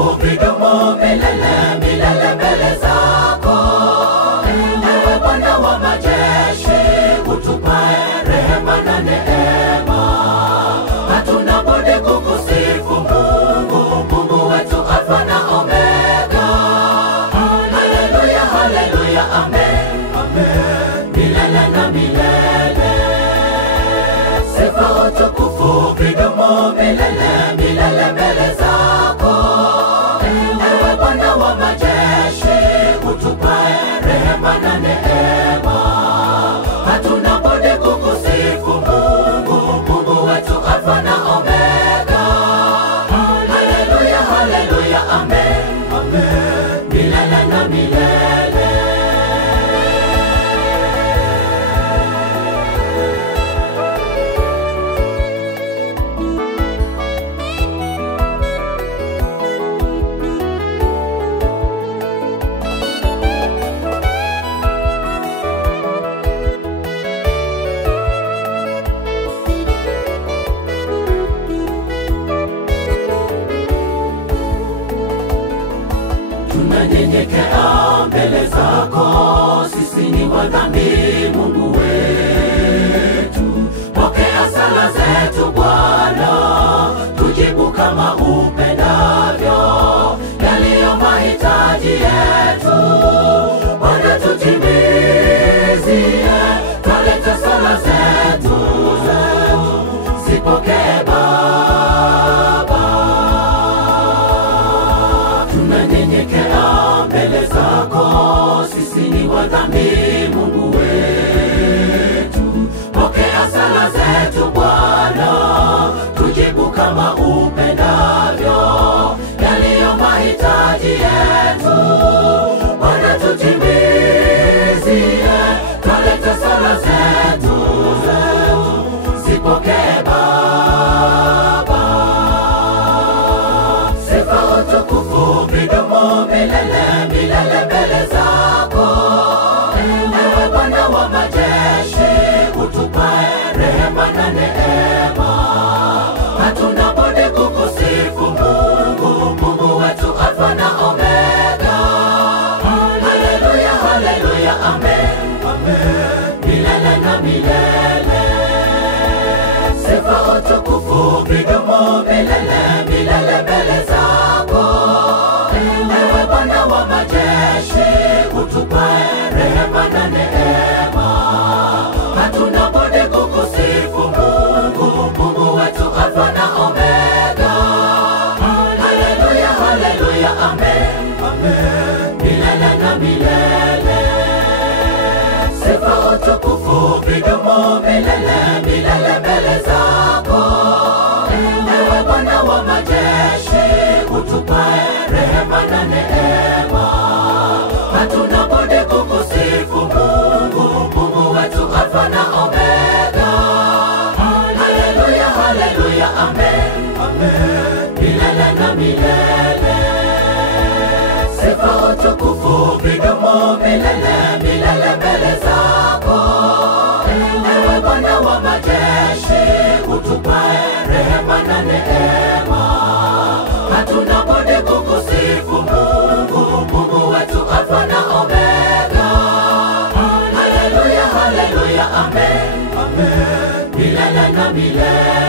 utukufu vidumu milele milele mbele zako. Ewe Bwana wa majeshi, utupae rehema na neema. Hatuna budi kukusifu Mungu, Mungu wetu Alfa na Omega. Haleluya, haleluya, amen, amen, milele na milele. Sifa utukufu vidumu milele milele mbele zako. Ewe Bwana wa majeshi, utupae rehema na neema. Hatuna budi kukusifu Mungu, Mungu wetu Alfa na Omega. Haleluya, haleluya, amen, amen, milele na milele. Tunanyenyekea mbele zako, sisi ni wadhambi Mungu wetu. Pokea sala zetu Bwana, tujibu kama upendavyo. Yaliyo mahitaji yetu Bwana tutimizie. Twaleta sala zetu, zipokee Baba. Tunanyenyekea mbele zako, sisi ni wadhambi Mungu wetu. Pokea sala zetu Bwana, tujibu kama upendavyo. Yaliyo mahitaji yetu Bwana tutimizie. Twaleta sala zetu, zipokee Baba. Sifa utukufu vidumu milele milele mbele zako. Ewe Bwana wa majeshi, utupae rehema na neema. Hatuna budi kukusifu Mungu, Mungu wetu Alfa na Omega. Haleluya, haleluya, amen, amen, milele na milele. Sifa utukufu vidumu milele milele mbele zako. Ewe Bwana wa majeshi, utupae rehema na neema. Hatuna budi kukusifu Mungu, Mungu wetu Alfa na Omega. Haleluya, haleluya, amen, amen, milele na milele. Sifa utukufu vidumu milele milele mbele zako. Ewe Bwana wa majeshi, utupae rehema na neema. Hatuna budi kukusifu Mungu, Mungu wetu Alfa na Omega. Haleluya, haleluya, amen, amen, milele na milele. Sifa utukufu vidumu milele milele mbele zako. Ewe Bwana wa majeshi, utupae rehema na neema. Hatuna budi kukusifu Mungu, Mungu wetu Alfa na Omega. Haleluya, haleluya, amen, amen, milele na milele.